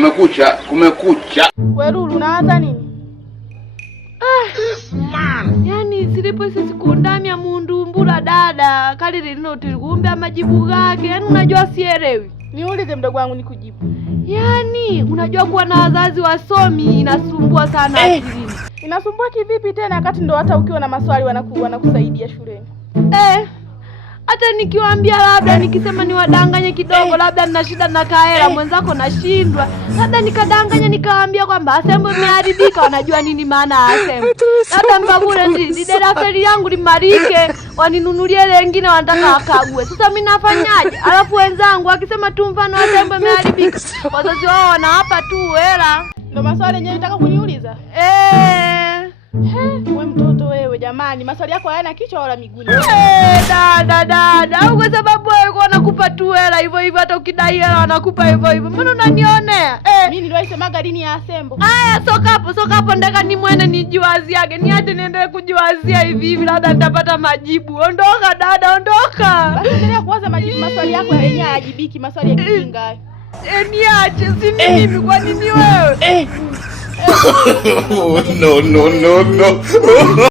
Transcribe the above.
Kumekucha. Wewe Lulu unaanza nini? Yani silipo sisi kundamya mundu mbula dada kali lino tulikumbe majibu gake. Yani unajua sielewi. Niulize mdogo wangu nikujibu. Yani unajua kuwa na wazazi wasomi inasumbua sana akilini. Inasumbua kivipi tena wakati ndo hata ukiwa na maswali wanakusaidia shuleni? Hata nikiwaambia labda nikisema niwadanganye kidogo labda nina shida na kaela mwenzako nashindwa. Labda nikadanganya nikawaambia kwamba asembo imeharibika, wanajua nini maana asembo. Labda mbabule ni daftari yangu limarike, waninunulie lingine wanataka wakague. Sasa mimi nafanyaje? Alafu wenzangu wakisema tu mfano asembo imeharibika, wazazi wao wanawapa tu hela. Ndio maswali yenyewe nataka kuniuliza? Wewe mtoto wewe jamani, maswali yako hayana kichwa wala miguu. Dada, au kwa sababu wewe wanakupa tu hela hivyo hivyo, hata ukidai hela wanakupa hivyo hivyo. Mbona unanionea? Mimi niliwahi semaga dini ya asembo. Soka hapo ndaka ni mwene nijiwaziage. Niache niendelee kujiwazia hivi hivi labda nitapata majibu. Ondoka dada, ondoka. Basi endelea kuwaza majibu, maswali yako yenyewe hayajibiki, maswali ya kijinga hayo. Niache, si mimi kwa nini wewe? No.